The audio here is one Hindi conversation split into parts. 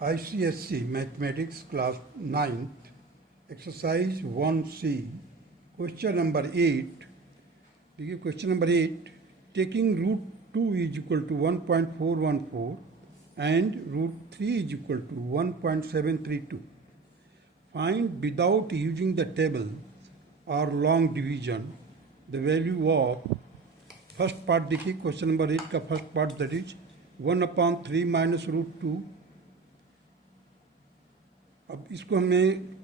ICSC Mathematics Class 9th Exercise 1C Question number 8. देखिए question number 8. Taking root 2 is equal to 1.414 and root 3 is equal to 1.732. Find without using the table or long division the value of first part. देखिए क्वेश्चन नंबर 8 का first part that is 1/3 minus root 2. अब इसको हमें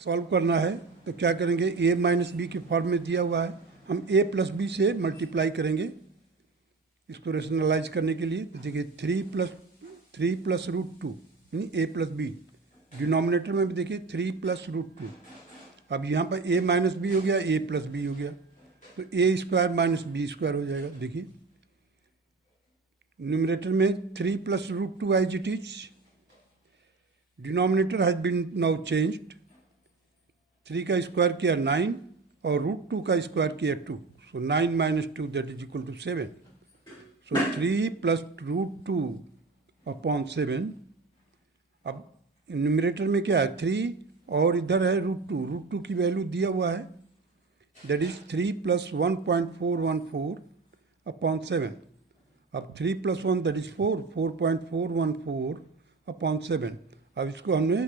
सॉल्व करना है तो क्या करेंगे, a माइनस बी के फॉर्म में दिया हुआ है, हम a प्लस बी से मल्टीप्लाई करेंगे इसको रेशनलाइज करने के लिए. तो देखिए 3 प्लस रूट 2 यानी a प्लस बी. डिनोमिनेटर में भी देखिए 3 प्लस रूट 2. अब यहाँ पर a माइनस बी हो गया, a प्लस बी हो गया, तो a square minus B square हो जाएगा. देखिए न्यूमरेटर में 3 plus root 2 as it is. Denominator has been now changed. 3 का स्क्वायर किया 9 और रूट 2 का स्क्वायर किया 2. So 9 minus 2 that is equal to 7. So 3 plus root 2 upon 7. अब न्यूमरेटर में क्या है 3 और इधर है रूट 2. रूट 2 की वैल्यू दिया हुआ है, that is 3 plus 1.414 upon 7. अब 3 plus 1 that is 4.414 upon 7. अब इसको हमने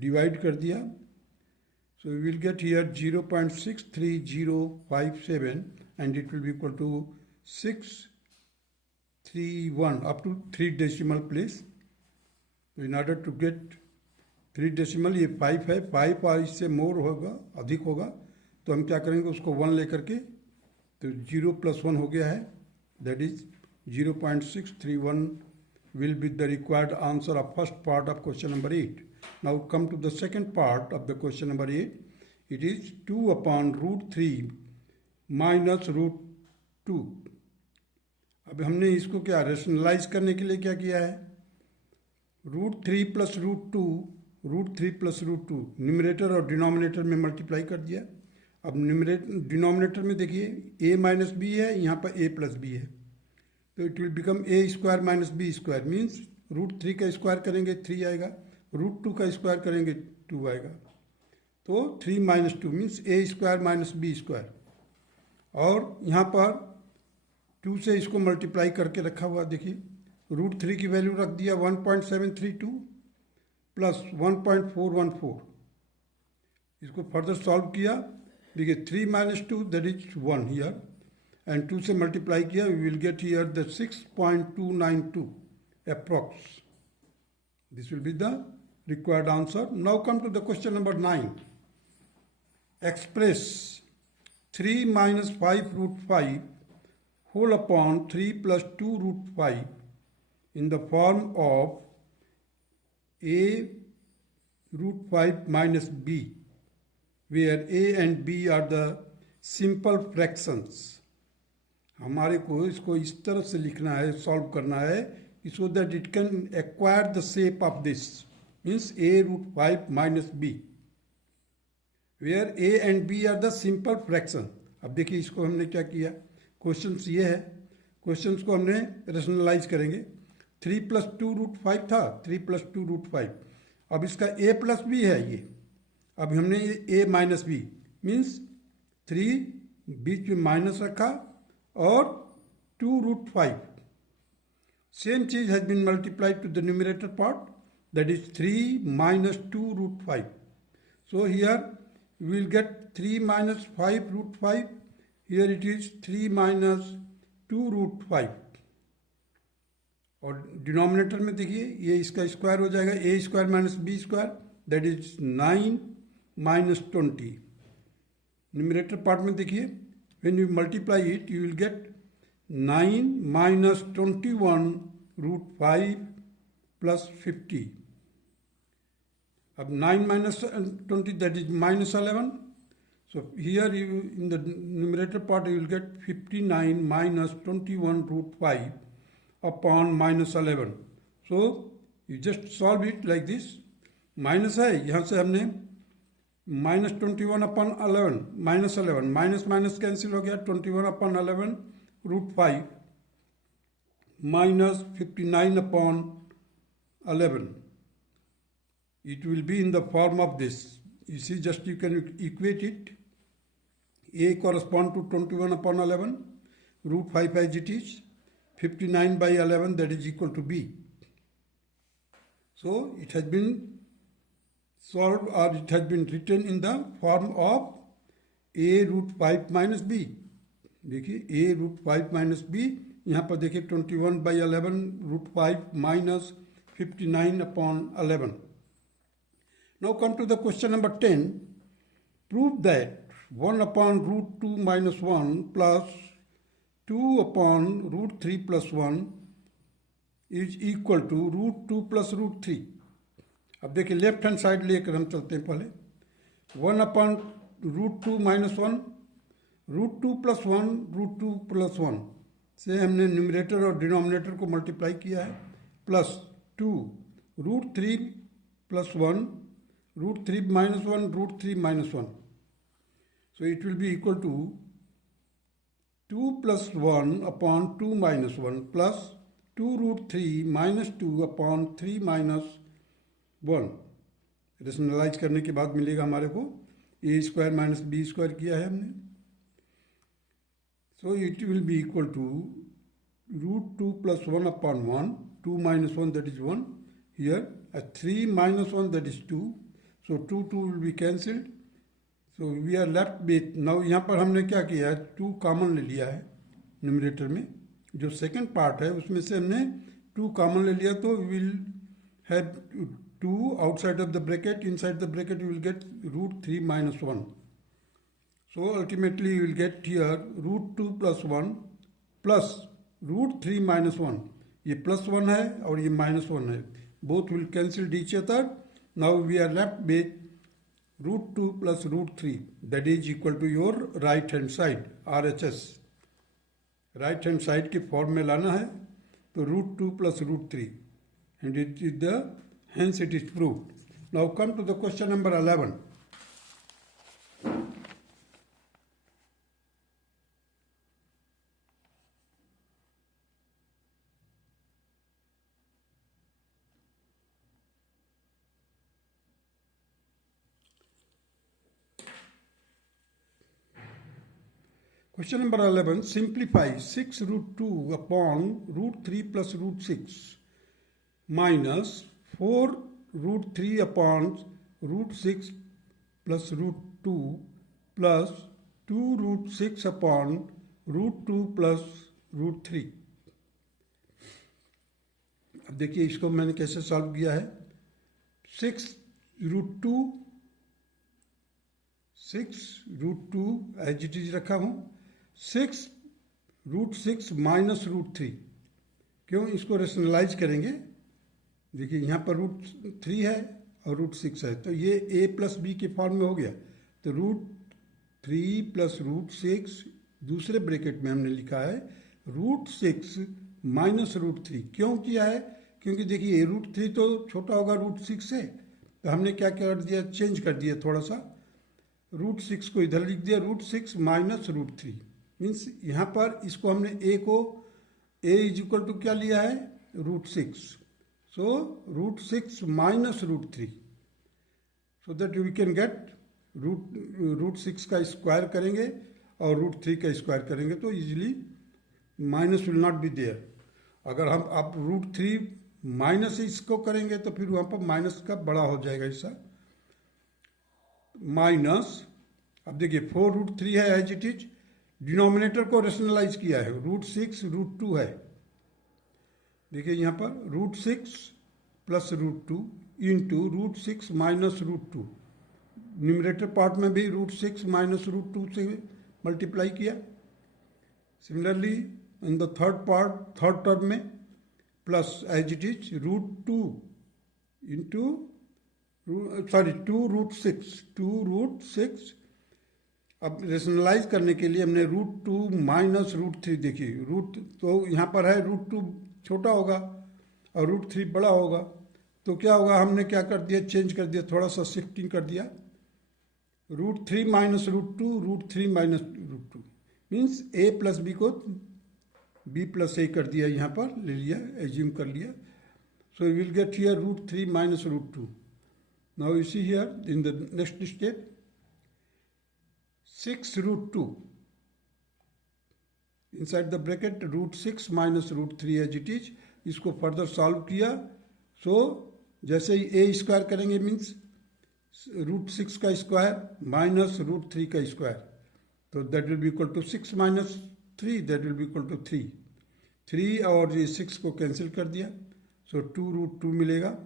डिवाइड कर दिया. So we will get here 0.63057 and it will be equal to 631 up to 3 decimal place. So in order to get 3 decimal, ये 5 है, 5 और इससे मोर होगा, अधिक होगा, तो हम क्या करेंगे उसको 1 लेकर के, तो 0 प्लस 1 हो गया है, that is 0.631 will be the required answer of first part of question number 8. Now come to the second part of the question number 8. It is 2 upon root 3 minus root 2. अब हमने इसको क्या रेशनलाइज करने के लिए क्या किया है, root 3 plus root 2, root 3 plus root 2 न्यूमरेटर और डिनोमिनेटर में मल्टीप्लाई कर दिया. अब डिनोमिनेटर में देखिए a माइनस बी है, यहाँ पर a प्लस बी है, तो it will become a square minus B square. Means root 3 का स्क्वायर करेंगे 3 आएगा, रूट 2 का स्क्वायर करेंगे 2 आएगा, तो 3 minus 2 means a square minus B square. और यहाँ पर 2 से इसको मल्टीप्लाई करके रखा हुआ. देखिए रूट 3 की वैल्यू रख दिया 1.732 प्लस 1.414. इसको फर्दर सॉल्व किया. देखिए 3 minus 2 that is 1 here and 2 से मल्टीप्लाई किया, we will get here the 6.292 approx. This will be the required answer. Now come to the question number 9. Express 3 minus 5 root 5 whole upon 3 plus 2 root 5 in the form of a root 5 minus b, where a and b are the simple fractions. हमारे को इसको इस तरह से लिखना है, सॉल्व करना है, so that it can acquire the shape of this, means a root 5 minus b, where a and b are the simple fraction. अब देखिए इसको हमने क्या किया, क्वेश्चंस ये है, क्वेश्चंस को हमने रेशनलाइज करेंगे. 3 प्लस 2 रूट 5 था, 3 प्लस 2 रूट 5. अब इसका a प्लस बी है ये. अब हमने ये a माइनस बी मीन्स 3 बीच में माइनस रखा और 2 रूट 5. सेम चीज has been multiplied to the numerator part, that is 3 minus 2 root 5. So here we will get 3 minus 5 root 5. Here it is 3 minus 2 root 5. और डिनोमिनेटर में देखिए ये इसका स्क्वायर हो जाएगा, a square minus B square, that is 9 minus 20. Numerator part में देखिए when you multiply it you will get 9 minus 21 root 5 plus 50. अब 9 minus 20 that is minus 11. So here you in the numerator part you will get 59 minus 21 root 5 upon minus 11. So you just solve it like this. Minus है, यहाँ से हमने minus 21 upon 11 minus 11 minus minus cancel हो गया, 21 upon 11 root 5 minus 59 upon 11. it will be in the form of this. You see, just you can equate it. A correspond to 21 upon 11, root 5 as it is, 59 by 11, that is equal to B. So it has been solved, or it has been written in the form of A root 5 minus B. देखिए A root 5 minus B, यहाँ पर देखिए 21 by 11 root 5 minus 59 upon 11. Now come to the question number 10. Prove that 1 upon root 2 minus 1 plus 2 upon root 3 plus 1 is equal to root 2 plus root 3. अब देखिए लेफ्ट हैंड साइड लेकर हम चलते हैं पहले. 1 upon root 2 minus 1, root 2 plus 1, root 2 plus 1 से हमने न्यूमरेटर और डिनोमिनेटर को मल्टीप्लाई किया है, plus 2 root 3 plus 1, root 3 minus 1, root 3 minus 1. So it will be equal to 2 plus 1 upon 2 minus 1 plus 2 root 3 minus 2 upon 3 minus 1. Rationalise करने के बाद मिलेगा हमारे को ए स्क्वायर माइनस बी स्क्वायर किया है हमने. So it will be equal to root 2 plus 1 upon 1, 2 minus 1 that is 1, here 3 minus 1 that is 2, so 2 will be cancelled, so we are left with, now यहाँ पर हमने क्या किया है, 2 कॉमन ले लिया है न्यूमरेटर में, जो सेकंड पार्ट है उसमें से हमने 2 कॉमन ले लिया, तो will have 2 outside of the bracket, inside the bracket you will get root 3 minus 1. So ultimately you will get here root 2 plus 1 plus root 3 minus 1. ये plus 1 है और ये minus 1 है. Both will cancel each other. Now we are left with root 2 plus root 3. That is equal to your right hand side, RHS. Right hand side के फॉर्म में लाना है, तो root 2 plus root 3. And it is the, hence it is proved. Now come to the question number 11. Question number 11, simplify 6 root 2 upon root 3 plus root 6 minus 4 root 3 upon root 6 plus root 2 plus 2 root 6 upon root 2 plus root 3. अब देखिए इसको मैंने कैसे सॉल्व किया है. 6 root 2 एज इट इज रखा हूँ. 6 root 6 माइनस रूट 3, क्यों इसको रेशनलाइज करेंगे. देखिए यहाँ पर रूट 3 है और रूट 6 है, तो ये a प्लस बी के फॉर्म में हो गया. तो रूट 3 प्लस रूट 6, दूसरे ब्रैकेट में हमने लिखा है रूट 6 माइनस रूट 3. क्यों किया है, क्योंकि देखिए रूट 3 तो छोटा होगा रूट 6 से, तो हमने क्या कर दिया, चेंज कर दिया थोड़ा सा. रूट 6 को इधर लिख दिया, रूट 6 माइनस रूट 3. मीन्स यहाँ पर इसको हमने a को a इज इक्वल टू क्या लिया है, root 6. So root 6 minus root 3, so that we can get root 6 का स्क्वायर करेंगे और रूट 3 का स्क्वायर करेंगे, तो easily minus will not be there. अगर हम आप रूट 3 माइनस इसको करेंगे तो फिर वहाँ पर माइनस का बड़ा हो जाएगा हिस्सा. माइनस, अब देखिए 4 रूट 3 है एज इट इज. डिनोमिनेटर को रेशनलाइज किया है, रूट 6 रूट 2 है. देखिए यहाँ पर root 6 plus root 2 into root 6 minus root 2. Numerator part में भी रूट 6 माइनस रूट 2 से मल्टीप्लाई किया. Similarly in the third term में plus as it is root 2 into 2 root 6. अब रेशनलाइज करने के लिए हमने रूट 2 माइनस रूट 3, देखिए रूट तो यहाँ पर है रूट 2 छोटा होगा और रूट 3 बड़ा होगा, तो क्या होगा, हमने क्या कर दिया, चेंज कर दिया, थोड़ा सा शिफ्टिंग कर दिया. Root 3 minus root 2, root 3 minus root 2 means a plus B को b प्लस a कर दिया, यहाँ पर ले लिया, एज्यूम कर लिया. So we will get here root 3 minus root 2. Now you see here in the next step 6 root 2 inside the bracket root 6 minus root 3 as it is. इसको फर्दर सॉल्व किया. सो जैसे ही ए स्क्वायर करेंगे मीन्स रूट 6 का स्क्वायर माइनस रूट 3 का स्क्वायर, तो that will be equal to 6 minus 3, that will be equal to 3 और ये 6 को कैंसिल कर दिया. सो 2 रूट 2 मिलेगा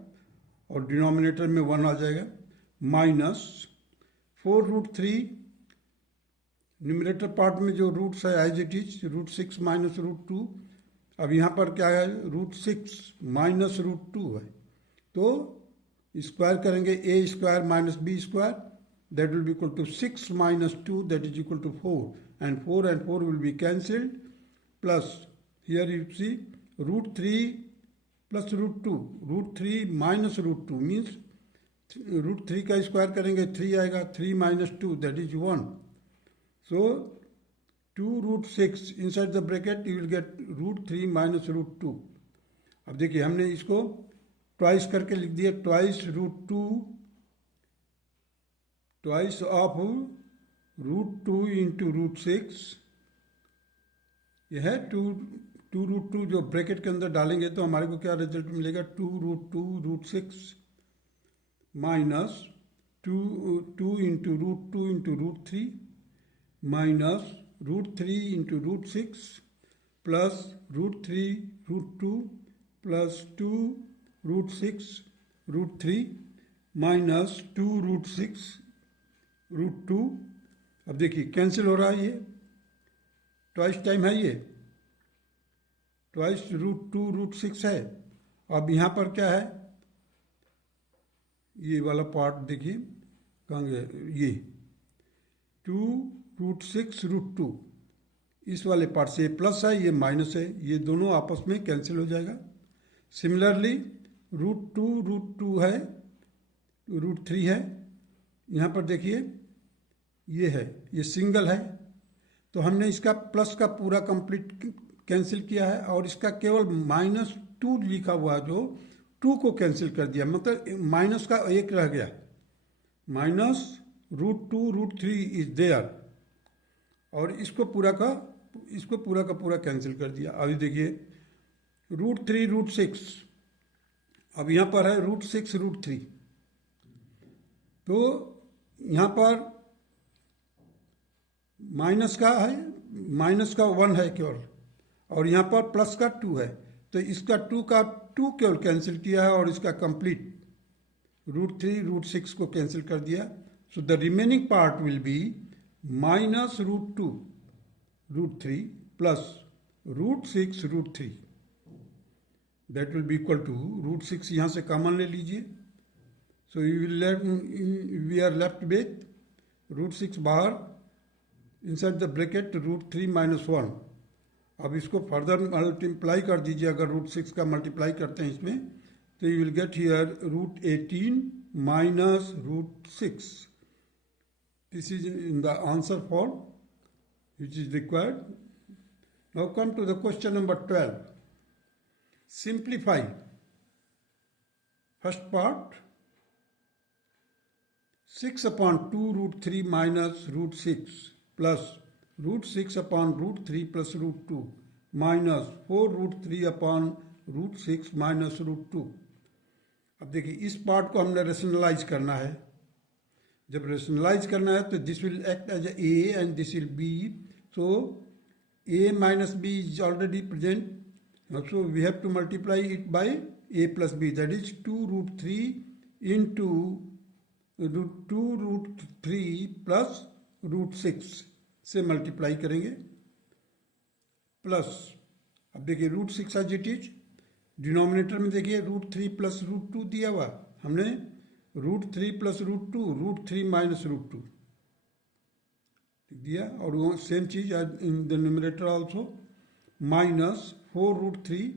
और डिनोमिनेटर में 1 आ जाएगा माइनस 4 रूट 3. न्यूमरेटर पार्ट में जो रूट्स है as it is root 6 minus root 2. अब यहाँ पर क्या है रूट 6 माइनस रूट 2 है, तो स्क्वायर करेंगे A square minus B square, that will be equal to 6 minus 2 that is equal to 4 and 4 will be cancelled. Plus here you see root 3 plus root 2, root 3 minus root 2 means root 3 का स्क्वायर करेंगे 3 आएगा, 3 minus 2 that is 1. So 2 root 6 inside the bracket you will get root 3 minus root 2. अब देखिए हमने इसको ट्वाइस करके लिख दिया, twice root 2 twice of root 2 into root 6. यह है 2 रूट 2 जो ब्रैकेट के अंदर डालेंगे तो हमारे को क्या रिजल्ट मिलेगा 2 root 2 root 6 minus 2 into root 2 into root 3 minus root 3 into root 6 plus root 3 root 2 plus 2 root 6 root 3 minus 2 root 6 root 2. अब देखिए कैंसिल हो रहा है, ये ट्वाइस टाइम है, ये ट्वाइस रूट 2 रूट 6 है. अब यहाँ पर क्या है ये वाला पार्ट देखिए कहाँ गया, ये 2 रूट 6 रूट 2, इस वाले पार्ट से ये प्लस है ये माइनस है, ये दोनों आपस में कैंसिल हो जाएगा. सिमिलरली रूट 2 है, रूट 3 है, यहाँ पर देखिए ये है, ये सिंगल है, तो हमने इसका प्लस का पूरा कंप्लीट कैंसिल किया है और इसका केवल माइनस 2 लिखा हुआ जो 2 को कैंसिल कर दिया, मतलब माइनस का एक रह गया, minus root 2 root 3 is there, और इसको पूरा का पूरा कैंसिल कर दिया. अभी देखिए रूट 3 रूट 6, अब यहाँ पर है रूट 6 रूट 3, तो यहाँ पर माइनस का है, माइनस का 1 है केवल, और यहाँ पर प्लस का 2 है, तो इसका 2 का 2 केवल कैंसिल किया है और इसका कंप्लीट रूट 3 रूट 6 को कैंसिल कर दिया. So the remaining part will be minus root 2 root 3 plus root 6 root 3, that will be equal to root 6 यहाँ से कॉमन ले लीजिए. So you will we are left with root 6 बाहर, inside the bracket root 3 minus 1. अब इसको फर्दर मल्टीप्लाई कर दीजिए, अगर रूट 6 का मल्टीप्लाई करते हैं इसमें तो you will get here root 18 minus root 6. This is in the answer form which is required. Now come to the question number 12. Simplify. First part 6 upon 2 root 3 minus root 6 plus root 6 upon root 3 plus root 2 minus 4 root 3 upon root 6 minus root 2. अब देखिए इस पार्ट को हमने रेशनलाइज करना है. जब रेशनलाइज करना है तो this will act as A and this will be. So A minus B is already present, so we have to multiply it by A plus B, that is 2 root 3 into 2 root 3 plus root 6 से मल्टीप्लाई करेंगे. प्लस अब देखिए root 6 as it is, denominator में देखिए रूट 3 प्लस रूट 2 दिया हुआ, हमने root 3 plus root 2 root 3 minus root 2 लिख दिया, और वो सेम चीज in the numerator also minus 4 root 3.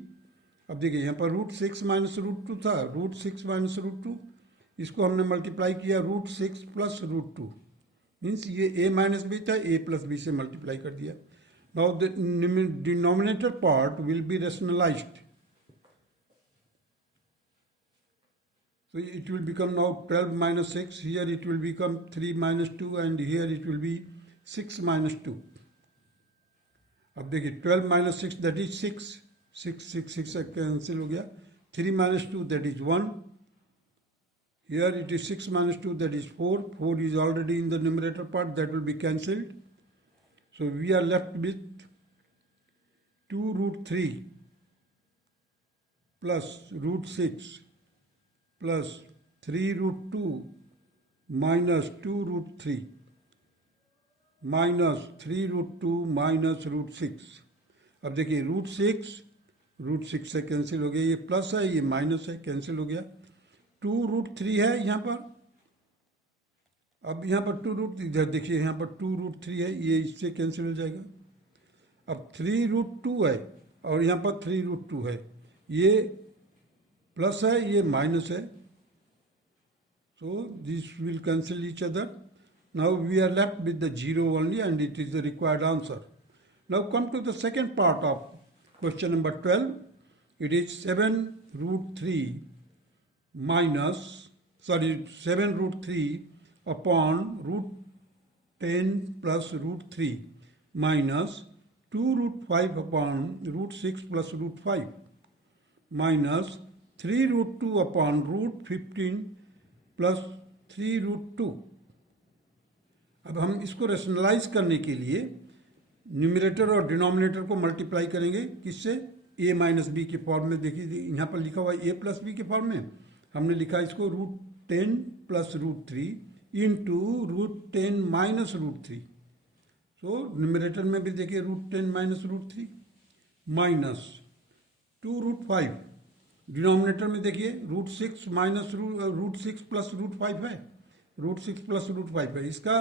अब देखिए यहाँ पर रूट 6 माइनस रूट 2 था, रूट 6 माइनस रूट 2, इसको हमने मल्टीप्लाई किया रूट 6 प्लस रूट 2, मीन्स ये ए माइनस बी था, ए प्लस बी से मल्टीप्लाई कर दिया. Now the denominator part will be rationalised. So it will become now 12 minus 6. Here it will become 3 minus 2 and here it will be 6 minus 2. अब देखिए 12 minus 6 that is 6. 6 से कैंसिल हो गया. 3 minus 2 that is 1. Here it is 6 minus 2 that is 4. 4 is already in the numerator part, that will be cancelled. So we are left with 2 root 3 plus root 6 plus 3 root 2 minus 2 root 3 minus 3 root 2 minus root 6. अब देखिए रूट 6 से कैंसिल हो गया, ये प्लस है ये माइनस है, कैंसिल हो गया. 2 रूट 3 है यहाँ पर. अब यहाँ पर 2 रूट, इधर देखिए यहाँ पर 2 रूट 3 है, ये इससे कैंसिल हो जाएगा. अब 3 रूट 2 है और यहाँ पर 3 रूट 2 है, ये प्लस है ये माइनस है. So this will cancel each other. Now we are left with the 0 only and it is the required answer. Now come to the second part of question number 12. It is 7 root 3 7 root 3 upon root 10 plus root 3 minus 2 root 5 upon root 6 plus root 5 minus 3 root 2 upon root 15 plus 3 root 2. अब हम इसको रेशनलाइज करने के लिए न्यूमरेटर और डिनोमिनेटर को मल्टीप्लाई करेंगे किससे, a माइनस बी के फॉर्म में. देखिए यहाँ पर लिखा हुआ है a प्लस बी के फॉर्म में, हमने लिखा इसको root 10 plus root 3 into root 10 minus root 3. So numerator में भी देखिए root 10 minus root 3 minus 2 root 5. Denominator में देखिए root 6 minus root 6 plus root 5 है, रूट 6 प्लस रूट 5 है. इसका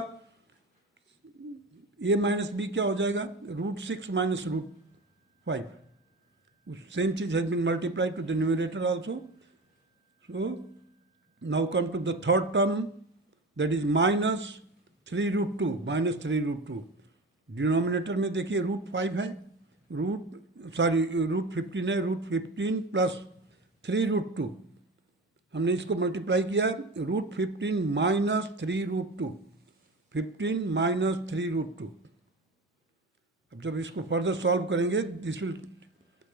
a माइनस बी क्या हो जाएगा, रूट 6 माइनस रूट 5. सेम चीज has been multiplied to the numerator also. So now come to the third term, that is minus 3 root 2 minus 3 root 2. Denominator में देखिए रूट 5 है, रूट 15 है, रूट 15 प्लस 3 रूट 2. हमने इसको मल्टीप्लाई किया root 15 minus 3 root 2, 15 minus 3 root 2. अब जब इसको फर्दर सॉल्व करेंगे दिस विल,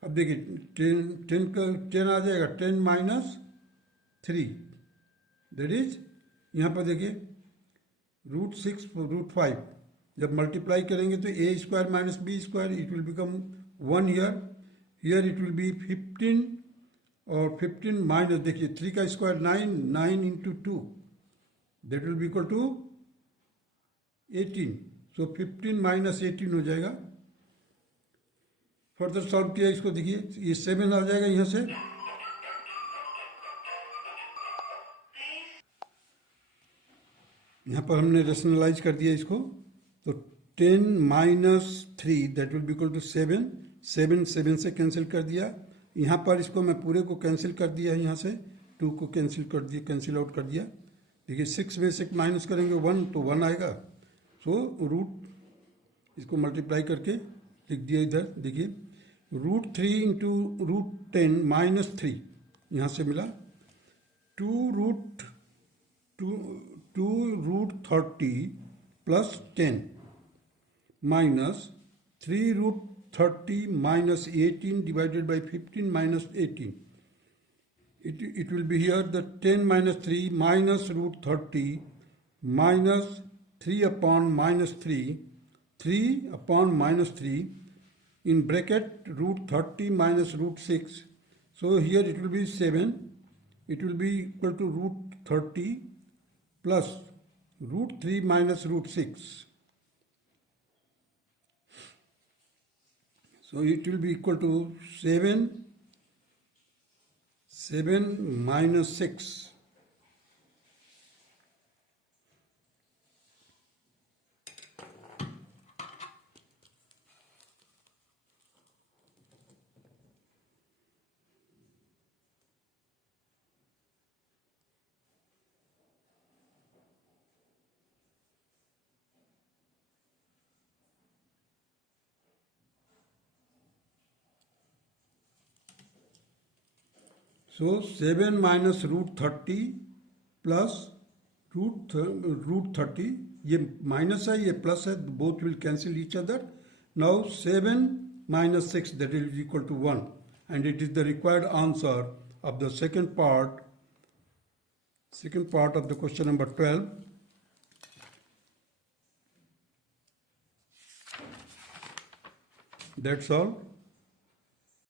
अब देखिए 10 आ जाएगा, 10 माइनस 3 दैट इज, यहाँ पर देखिए रूट 6 रूट 5. जब मल्टीप्लाई करेंगे तो a square minus B square, it will become 1 here it will be 15 और 15 माइनस देखिए 3 का square 9 into 2 that will be equal to 18. So 15 minus 18 हो जाएगा. फर्दर सॉल्व किया इसको, देखिए ये 7 आ जाएगा यहाँ से. यहाँ पर हमने रेशनलाइज कर दिया इसको, तो 10 minus 3 that will be equal to 7. 7 से कैंसिल कर दिया. यहाँ पर इसको मैं पूरे को कैंसिल कर दिया है, यहाँ से 2 को कैंसिल कर दिया, कैंसिल आउट कर दिया. देखिए 6 में से माइनस करेंगे 1 तो 1 आएगा. सो रूट इसको मल्टीप्लाई करके लिख दिया इधर. देखिए रूट 3 इंटू रूट 10 माइनस 3 यहाँ से मिला 2 root 30 plus 10 minus 3 root 30 minus 18 divided by 15 minus 18. It will be here the 10 minus 3 minus root 30 minus 3 upon minus 3 upon minus 3 in bracket root 30 minus root 6. So here it will be 7. It will be equal to root 30 plus root 3 minus root 6. So it will be equal to 7 minus 6. So 7 minus root 30 plus root 30, ये minus है ये plus है, both will cancel each other. Now 7 minus 6, that is equal to 1, and it is the required answer of the second part of the question number 12. That's all.